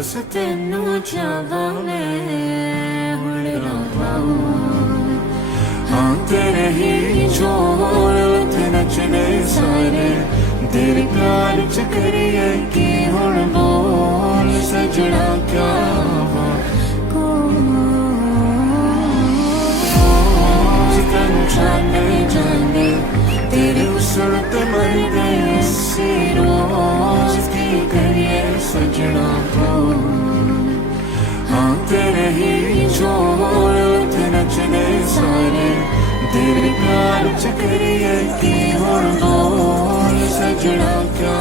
बस तेनू चाहवा मैं हुण रहा हाँ तेरे ही जोर ते नचने सारे तेरे प्यार च करिए कि हुण बोल सजना क्या जाने जाने तेरे उसल ते मर गई सी रोज की करिए सजना को हाँ तेरे ही जोर ते नचने सारे तेरे प्यार च करिए कि हुण बोल सजना क्या